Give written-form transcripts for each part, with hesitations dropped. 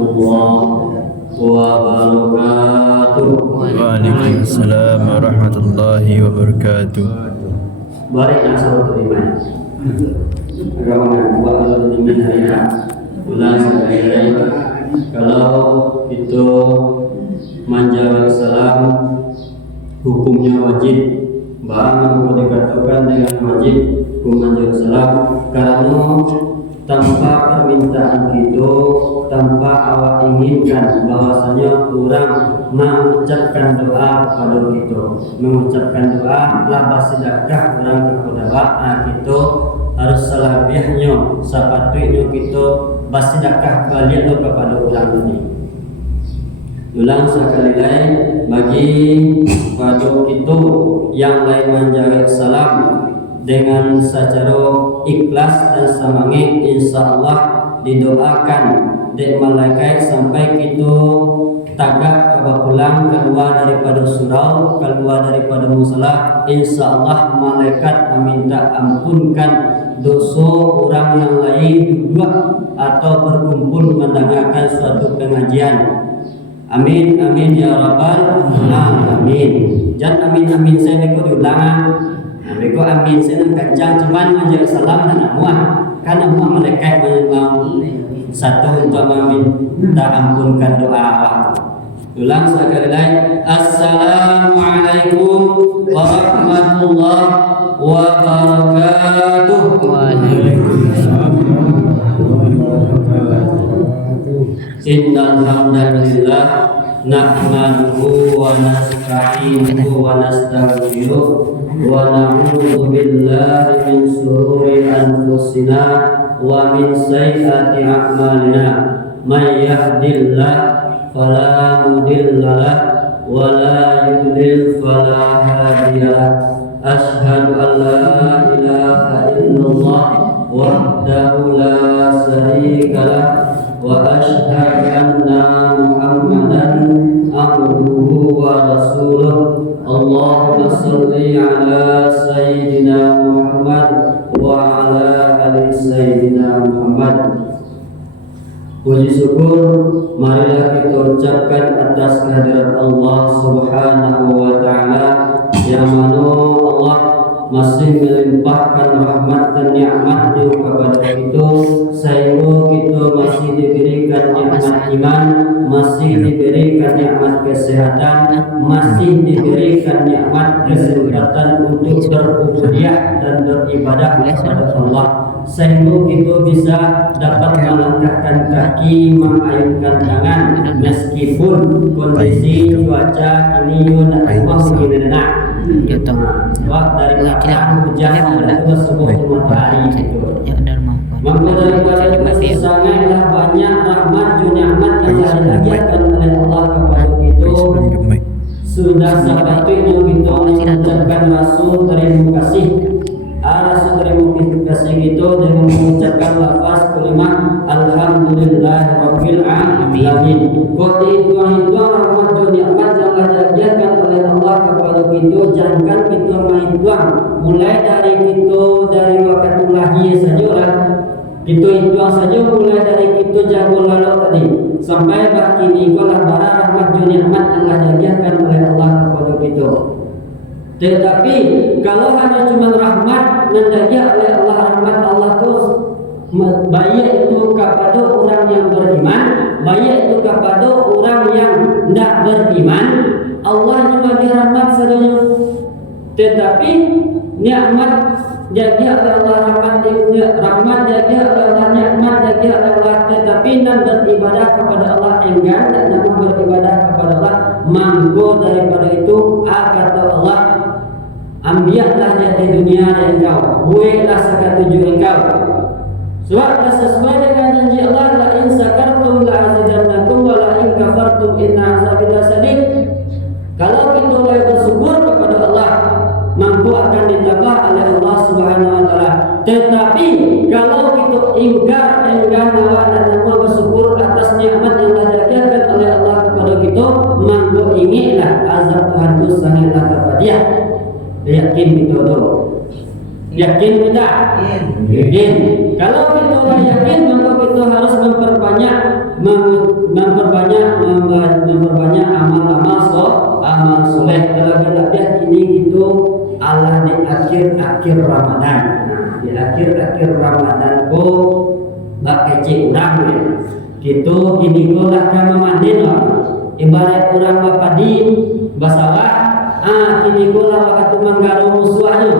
warahmatullahi wabarakatuh. Waalaikumsalam warahmatullahi wabarakatuh. Baik asal iman. Agama wa al-iman hariya. Ulang sekali kalau itu menjawab salam hukumnya wajib, bahkan dikatakan dengan wajib hukum menjawab salam karena tanpa permintaan itu, tanpa awak inginkan bahwasanya orang mengucapkan doa kepada kita, mengucapkan doa labas sedekah orang kepada awak kita harus salahnya sepatutnya kita bersedekah balik kepada orang ini. Ulang sekali lagi bagi pada kita yang lain menjawab salam dengan secara ikhlas dan semangat, insyaallah didoakan dek malaikat sampai kita tagak pulang keluar daripada surau, keluar daripada musala, insyaallah malaikat meminta ampunkan dosa orang yang lain duduk atau berkumpul mendengarkan suatu pengajian. Amin amin ya rabbal alamin. Jangan amin amin saya beko diulang. Beko amin saya kencang cuman menjawab salam dan muah. Karena muah malaikat mau satu untuk meminta ampunkan doa. Ulang sekali lagi. Assalamualaikum warahmatullahi wabarakatuh. Waalaikumsalam. Innal hamdalillah nahmaduhu wa nasta'inuhu wa nastaghfiruh wa na'udzu billahi min shururi anfusina wa min sayyiati a'malina. May yahdihillahu fala mudilla lahu wa la yudlil fala hadiya lahu. Asyhadu an la ilaha illallah wahdahu la syarika lahu wa asyhadu anna Muhammadan abduhu wa rasuluh. Allahumma shalli ala sayyidina Muhammad wa ala ali sayyidina Muhammad. Puji syukur marilah kita ucapkan atas kehadirat Allah Subhanahu wa taala yang mana Allah masih melimpahkan rahmat dan nikmat-Nya kepada kita sehingga kita masih diberikan nikmat iman, masih diberikan nikmat kesehatan, masih diberikan nikmat kesempatan untuk berubudiyah dan beribadah kepada Allah, sehingga kita bisa dapat melangkahkan kaki, mengayunkan tangan meskipun kondisi cuaca ini begini nak. Dari hujan dan sebuah matahari. Maka daripada itu sangatlah banyak rahmat dan nikmat yang diberikan oleh Allah kepada kita. Sudah sepatutnya kita mengucapkan rasul terima kasih. Rasul terima kasih kita dengan mengucapkan lafaz kalimat alhamdulillahirabbil alamin. Kau itu rahmat dan nikmat yang diberikan oleh Allah kepada kita, jangan kita menghitung mulai dari kita dari waktu lahir saja lah. Kita hitung saja mulai dari kita jago lalu tadi sampai kini kalau barang rahmat dan nikmat yang diberikan oleh Allah kepada kita. Tetapi kalau hanya cuma rahmat dan diberikan oleh Allah, rahmat Allah itu baik itu kepada orang yang beriman, baik itu kepada orang yang tidak beriman, Allah cuma beri rahmat saja. Tetapi nikmat jadi oleh Allah, rahmat jadi oleh Allah, nikmat jadi oleh Allah, tetapi nan beribadah kepada Allah enggan dan namun beribadah kepada Allah mangko daripada itu kata Allah, ambiaklah jadi dunia engkau, buatlah sekatuju engkau. Sebab sesuai dengan janji Allah, la in sakartum la azidannakum wa la in kafartum inna azabi lasadid. Kalau kita boleh bersyukur kepada Allah, mampu akan ditambah oleh Allah Subhanahu wa taala. Tetapi kalau kita enggan awak dan bersyukur atas nikmat yang diberikan oleh Allah kepada kita, mampu inginlah azab Tuhan itu sangatlah kepada yakin kita tu. Yakin tidak? Yakin. Kalau kita yakin, maka kita harus memperbanyak Gitu kini lah kama manen ibarat orang bapadin basawah kini lah waktu manggaru musuhnya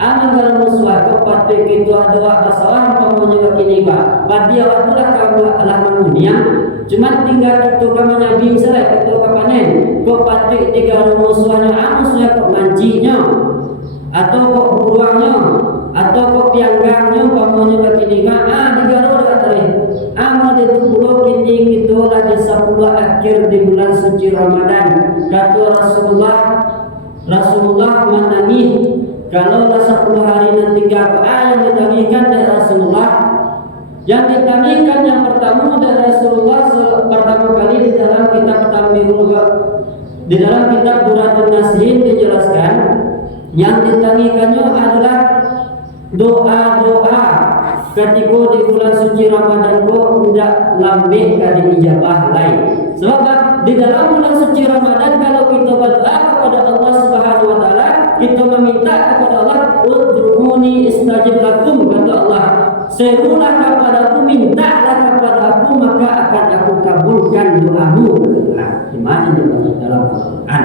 manggaru musuh ko pate kitu ada basawah pamonya kini ba badia waktu lah kamu alah mengunyang cuma tinggal kitu kama nabi salah kitu kama panen ko pate digaru musuhnya musuhnya kok mancinya atau kok buruannya atau kok pianggangnya pamonya kini ba digaru dah tadi amal itu pulau kini kita lagi 10 akhir di bulan suci Ramadan. Kata Rasulullah menami kalau 10 hari nanti yang ditamikan dari Rasulullah. Yang ditamikan yang pertama dari Rasulullah pertama kali di dalam kitab di dalam kitab Duratun Nasihin dijelaskan yang ditamikannya adalah doa-doa ketika di bulan suci Ramadan ko tidak lambeh kali ijabah lain. Sebab di dalam bulan suci Ramadan kalau kita berdoa kepada Allah Subhanahu wa taala, kita meminta kepada Allah, "Ud'uni istajib lakum," kata Allah. Serulah kepadaku, mintalah kepada aku, maka akan aku kabulkan doamu. Nah, gimana dalam Al-Qur'an?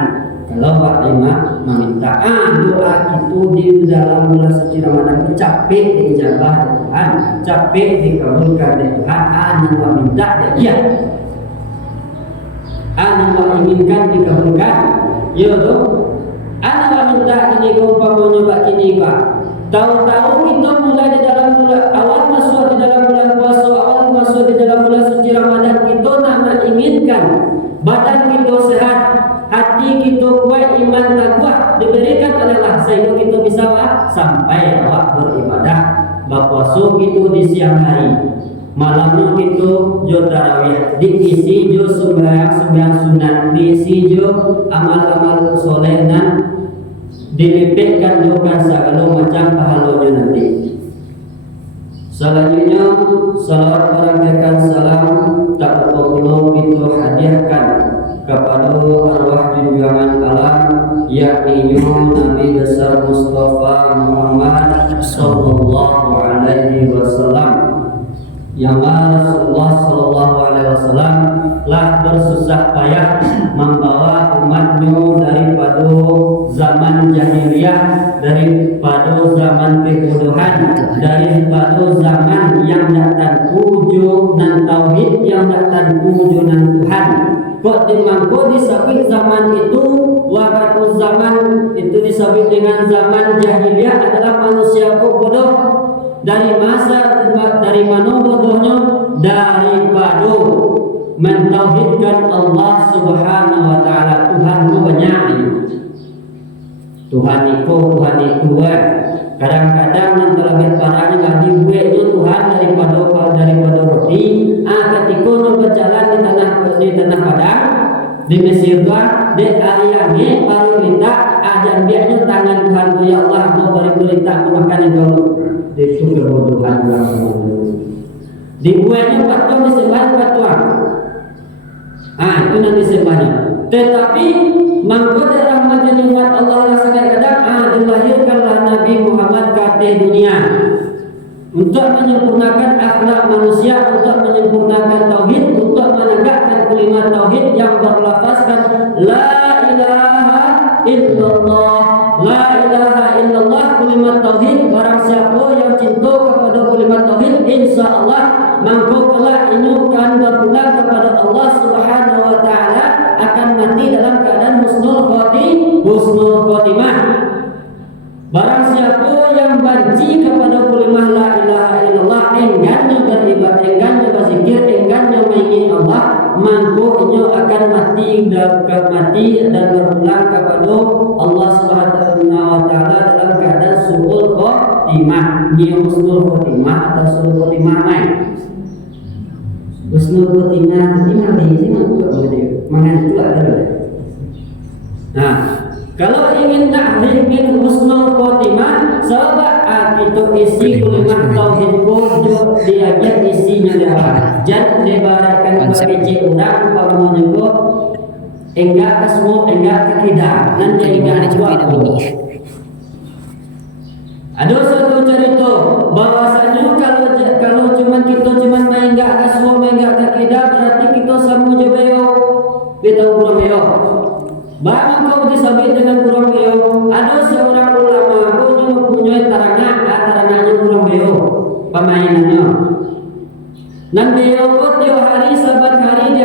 Kalau Pak Imam meminta doa itu di dalam bulan suci Ramadan capek diijabah Tuhan, capek dikabulkan oleh Tuhan, yang minta dia, yang inginkan dikabulkan, ya tuh, minta ini kau pamonya Pak kini Pak. Tahu-tahu kita mulai di dalam bulan awal masuk di dalam bulan puasa, awal masuk di dalam bulan suci Ramadan, kita nak inginkan badan kita sehat, hati kita kuat, iman tak kuat diberikan oleh Allah sehingga kita bisa sampai beribadah berpuasa kita di siang hari, malamnya kita jo tarawih, diisi jo sembahyang sunat, diisi jo amal-amal soleh dan dilipatkan juga segala macam pahalanya nanti. Selanjutnya salawat merangkaikan salam tak perlu kita hadiahkan kepada arwah junjungan alam yakni Nabi besar Mustafa Muhammad sallallahu alaihi wasallam yang Rasulullah sallallahu alaihi wasallam telah bersusah payah membawa umatnya daripada zaman jahiliyah, daripada zaman kebodohan, daripada zaman yang datang puju nan tauhid, yang datang puju nan Tuhan. Kok dimangko disebut zaman itu, waktu zaman itu disebut dengan zaman jahiliyah adalah manusia bodoh. Dari mana bodohnya? Daripada mentauhidkan Allah Subhanahu wa taala. Tuhan itu banyak. Tuhan itu kadang-kadang yang terlebih parahnya lagi buatnya Tuhan daripada roti. Ketika berjalan di tanah padang di Mesir di ayamnya baru minta dan biarnya tangan Tuhan ya Allah mau beri perintah makan yang kalau itu kebodohan dibuatnya patung disembah patung. Itu nanti sembahnya. Tetapi mangkota rahmat dan nikmat Allah kadang dilahirkanlah Nabi Muhammad ke atas dunia untuk menyempurnakan akhlak manusia, untuk menyempurnakan tauhid, untuk menegakkan kalimat tauhid yang berlafazkan la ilaha illallah, la ilaha illallah, kalimat tauhid. Barang siapa yang cinta kepada kalimat tauhid, insyaallah mangko kelak inukan berpulang kepada Allah Subhanahu wa taala, akan mati dalam keadaan husnul khotimah. Barang siapa yang benci kepada kalimat la ilaha illallah, enggannya beribadah, enggannya berzikir, enggannya mengingat Allah, mangko inyo akan mati dan berpulang kepada Allah Subhanahu wa taala dalam keadaan suul khotimah. Dia husnul khotimah atau suul khotimah mai. Husnul khotimah itu mengantuk ada. Nah, kalau ingin tahqiqin husnul khotimah, sahabat itu isi kalimat tauhid ko diajak isinya adalah jangan dibaratkan kecil orang pamannya ko enggak ke semua enggak ke tidak nanti enggak jual. Ada satu cerita bahwasanya kalau kita cuma main gak kasua main gak kida berarti kita sama je beo. Kita kurang beo. Bahkan kau disabit dengan kurang beo. Ada seorang ulama punya tarangannya kurang beo pemainannya. Dan beo dia hari sabat hari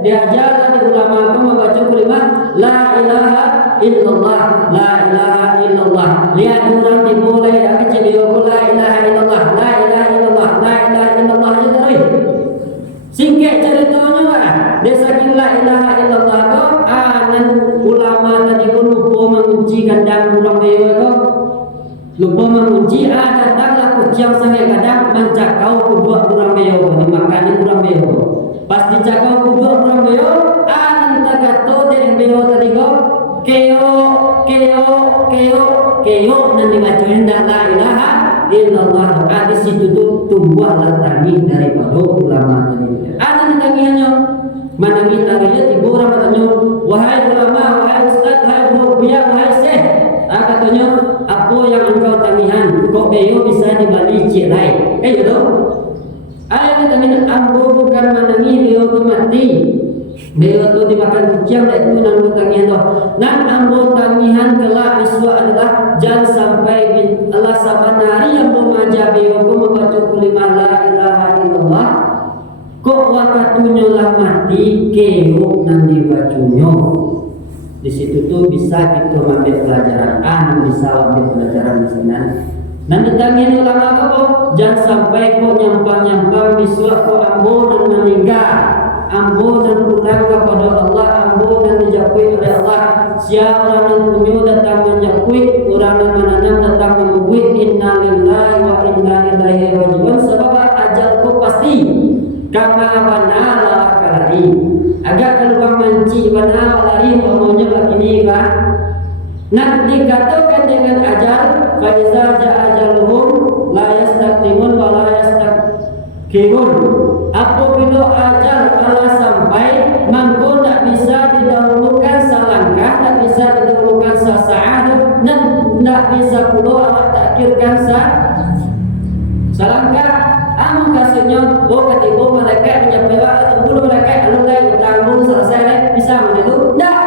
diajarlah di ulama aku membaca kalimat la ilaha illallah, la ilaha illallah. Lihat orang dimulai kecil dia la ilaha illallah, la ilaha illallah, la ilaha illallah aja terus. Singkat ceritanya lah, dia saking la ilaha illallah kau, nan ulama tadi kau lupa mengunci kandang kurang beo kau. Lupa mengunci, datanglah kucing sangat kadang mencakau kedua kurang beo, dimakan kurang beo. Pas dicakau kedua kurang beo, nanti kata deh beo tadi kau, keo, nanti bacain dah la ilaha illallah. Di situ tu tumbuhlah tangih daripada ulama tadi. Nanti tangihannya, menangi tangihannya tiga orang katanya, wahai ulama, wahai ustaz, wahai buya, wahai syekh. Katanya, apa yang engkau tangihan? Kok beo bisa dibalik cilai? Gitu. Ayat tangihan, ambo bukan menangi beo tu mati. Beo tu dimakan kucing, itu nang tangihan tu. Nang ambo tangihan kelak iswa adalah jangan sampai Allah saban hari yang mengajar beo ku membaca kalimah la ilaha illallah. Kok wakatunya lah mati keo nang dibacunyo. Di situ tuh bisa kita ambil pelajaran bisa ambil pelajaran di sana. Nanti tangian ulama apa? Jangan sampai kau nyampang biswa kau ambo dan meninggal, ambo dan pulang kepada Allah, ambo dan dijauhi oleh Allah. Siapa orang yang punya datang menjauhi, orang yang menanam datang membuih. Inna lillahi wa inna ilaihi rajiun. Sebab ajal kau pasti kama banala kalari. Agak keluar manci banal lari umumnya begini kan. Nak dikatakan dengan ajal, faiza ajaluhum la yastaqdimun wa la yastaqdimun. Apabila ajal Allah sampai, mangko tak bisa didahulukan selangkah, tak bisa didahulukan sesaat, dan tak bisa pula Allah takhirkan selangkah. Amun kasihnya, ketiba mereka mencapai waktu bulu mereka lalu utang bulu selesai bisa begitu? Tidak.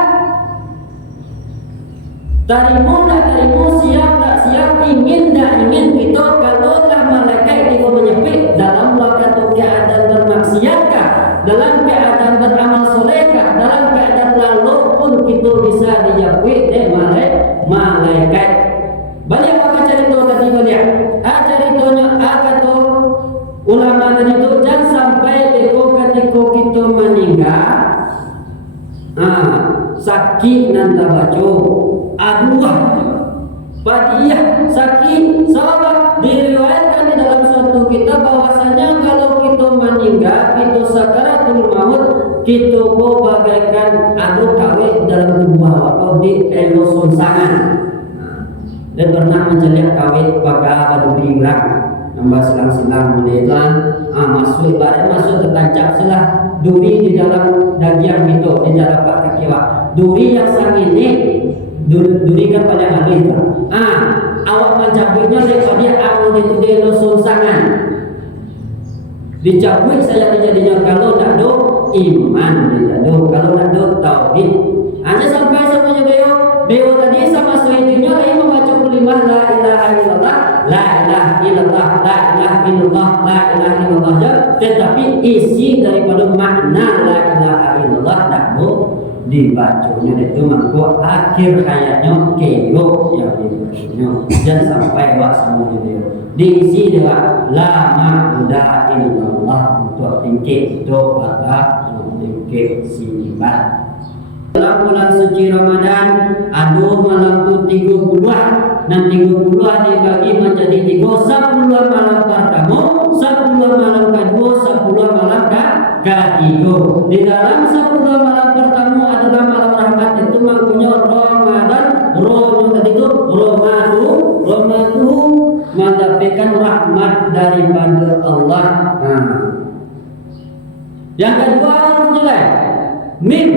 Tarimu tak tarimu, siap tak siap, ingin tak ingin kita kalaulah malaikat itu menyepit dalam waktu keadaan bermaksiatkah, dalam keadaan beramal solehkah, dalam keadaan lalu pun kita bisa dijauhi oleh malaikat. Banyak apa cerita tadi banyak. Ceritanya kata ulama tadi itu jangan sampai ketika kita meninggal sakit nanti baca aduh padiyah sakit. Sebab diriwayatkan di dalam suatu kitab bahwasanya kalau kita meninggal kita sakaratul maut kita bagaikan kawin dalam tubuh atau di eloson sangan. Dia pernah menjeliak kawin pada baduri orang nambah silang-silang mendetan masuk ibarat masuk tertancap selah duri di dalam daging itu di dalam kaki duri yang sang ini duri kan pada hari awak mencabutnya daripada amun itu dia lusun sangan dicabut saya menjadinya kalau tak ada iman tidak ada kalau tak ada tauhid hanya sampai semuanya beo tadi sama suhitinya lagi membaca kalimah la ilaha illallah, la ilaha illallah, la ilaha illallah, la ilaha illallah tetapi isi daripada makna la ilaha illallah tak mau dibacanya itu maka akhir hayatnya keo yang dibacanya jangan sampai wak semuanya dia diisi dia la ma'budah illallah untuk tingkit itu pada tingkit sinibat. Dalam bulan suci Ramadan malam tu 30 dan 30 dibagi menjadi 3 10 malam pertama 10 malam kedua 10 malam ketiga. Di dalam 10 malam pertama adalah malam rahmat itu maknanya Ramadan tadi itu Romadu mendapatkan rahmat daripada Allah. Yang kedua Mim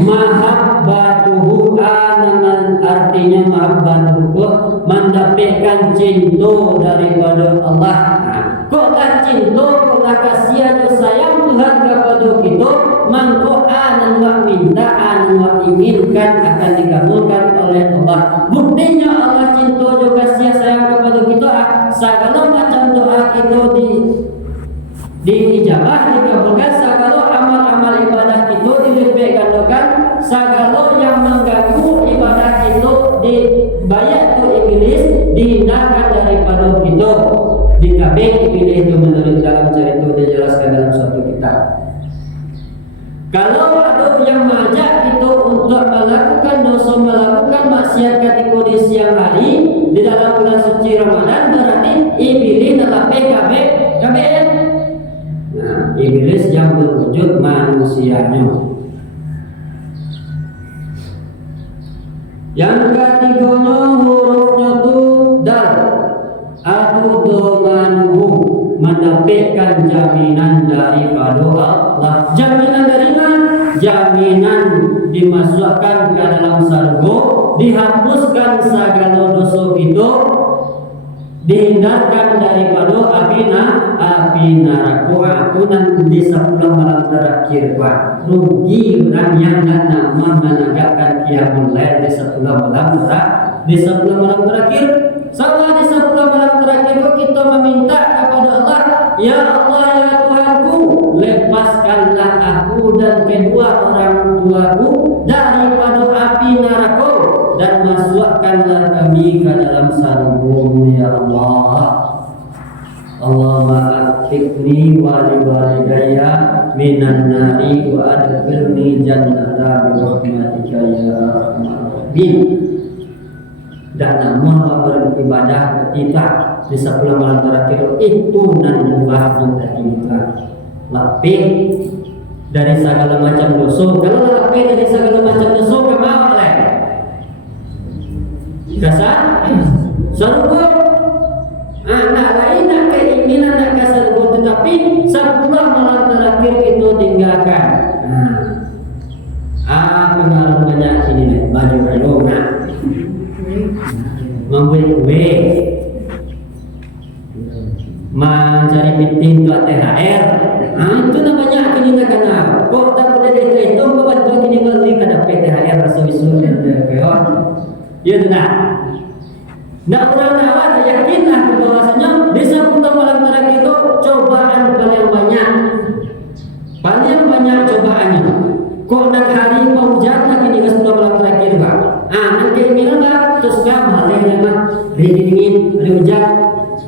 mahabbatuhu anaman, artinya mahabbatuhu mendapatkan cinta daripada Allah. Kok tak cinta, kok tak kasihan sayang Tuhan kepada kita, mangko anan wa minta, anan wa inginkan akan dikabulkan oleh Allah. Buktinya Allah cinta juga kasih sayang kepada kita, segala macam doa kita diijabah, dikabulkan, segala amal-amal ibadah kita dilipat gandakan, segala yang mengganggu ibadah kita dibayar tu iblis, dihindarkan daripada kita. Dikabing iblis itu menurut dalam cerita dijelaskan dalam suatu kitab. Kalau ada yang mengajak kita untuk melakukan dosa, melakukan maksiat ketika di siang hari di dalam bulan suci Ramadan, berarti iblis adalah PKB. Nah, iblis yang berwujud manusianya. Yang ketiganya hurufnya tu dal atau domanuhu, mendapatkan jaminan daripada Allah. Jaminan dari mana? Jaminan dimasukkan ke dalam surga, dihapuskan segala dosa kita, dihindarkan daripada api neraka. Aku nanti di 10 malam terakhir, Pak. Rugi orang yang nak menegakkan qiyamul lail di 10 malam terakhir. Sama di 10 malam terakhir kita meminta kepada Allah, ya Allah, ya Tuhanku, lepaskanlah aku dan kedua orang tuaku daripada api neraka dan masukkanlah kami ke dalam surga-Mu, ya Allah. Allahumma atikni wa liwalidayya minan nari wa adkhilni jannata bi rahmatika ya arhamar rahimin. Dan namun beribadah kita di 10 malam terakhir itu nan ubah kita lebih dari segala macam dosa. Kalau lebih dari segala macam dosa, kemana oleh kasar surga. Anak lain nak keinginan nak ke surga, tetapi 10 malam terakhir itu tinggalkan. Pengaruh banyak ini baju baru nak membeli kue, mencari meeting untuk THR. Itu namanya kini nak kenal. Kok tak boleh dihitung, kau bantu kini beli kada THR isu-isu kewan. Ya tidak. Nak orang awak yakinlah bahwasanya di 10 malam terakhir itu cobaan paling banyak cobaannya. Kok nak hari hujan nak kini ke 10 malam terakhir, Pak. Nanti minum terus kamu hari yang dingin, hari hujan.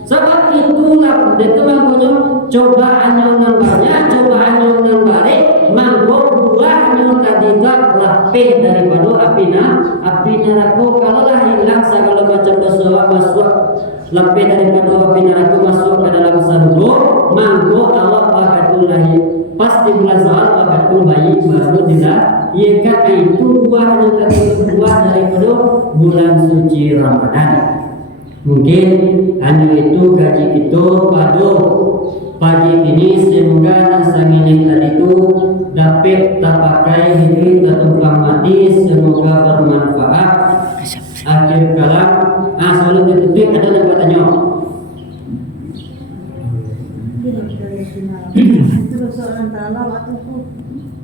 Sebab itulah itu makanya cobaan yang banyak, cobaan yang balik, mangko buah yang tadi tak lapih daripada api neraka. Kalau lah hilang segala macam dosa masuk lapih daripada api neraka masuk ke dalam surga, mangko Allah akatullahi pasti belasal akatul bayi baru tidak. Ia kata itu buah yang buah daripada bulan suci Ramadan. Mungkin hanya itu gaji kita pada pagi ini. Semoga sang ini tadi itu dapat terpakai ini tertumpang mati. Semoga bermanfaat. Akhir kalam. Sebelum ditutup ada yang bertanya.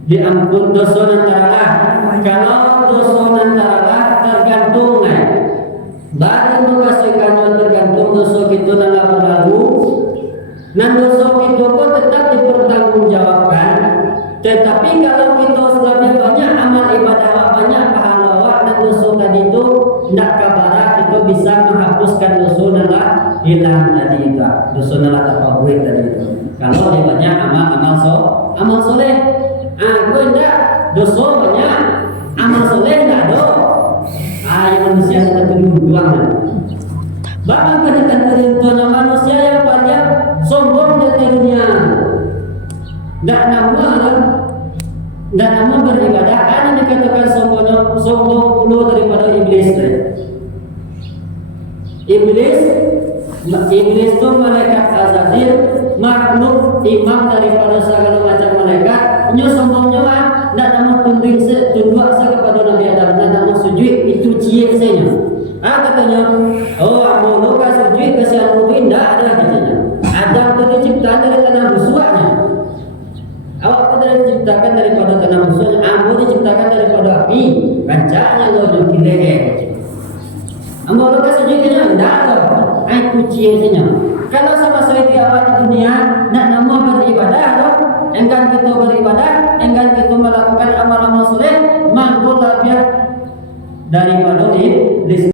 Diampun dosa nantalah. Kalau dosa nantalah tergantung bagi menghasilkan tergantung dosa kita dalam berlalu. Nah dosa kita pun tetap dipertanggungjawabkan. Tetapi kalau kita lebih banyak amal ibadah, banyak pahala, dan dosa tadi itu tidak kabara, kita bisa menghapuskan dosa nala hilang tadi itu. Dosa nala terpabuih tadi itu. Kalau lebih banyak amal soleh. Aku tidak dosa banyak, amal soleh tidak ada. Yang manusia yang tertuduh bahkan pada tertuduh manusia yang banyak sombong dari dunia. Dan nama beribadah ada dikatakan sombong puluh daripada iblis. Iblis itu malaikat Azazil, makhluk imam daripada segala macam malaikat. Sombongnya tidak nama diciptakan daripada tanah musuh, ambo diciptakan daripada api, kancanya lo kilehe. Ambo lo kasih juga ndak lo, ai kuci saja. Kalau sama saya di awal dunia, nak nama beribadah lo, enggan kita beribadah, enggan kita melakukan amal-amal soleh, mangkul labiah daripada iblis.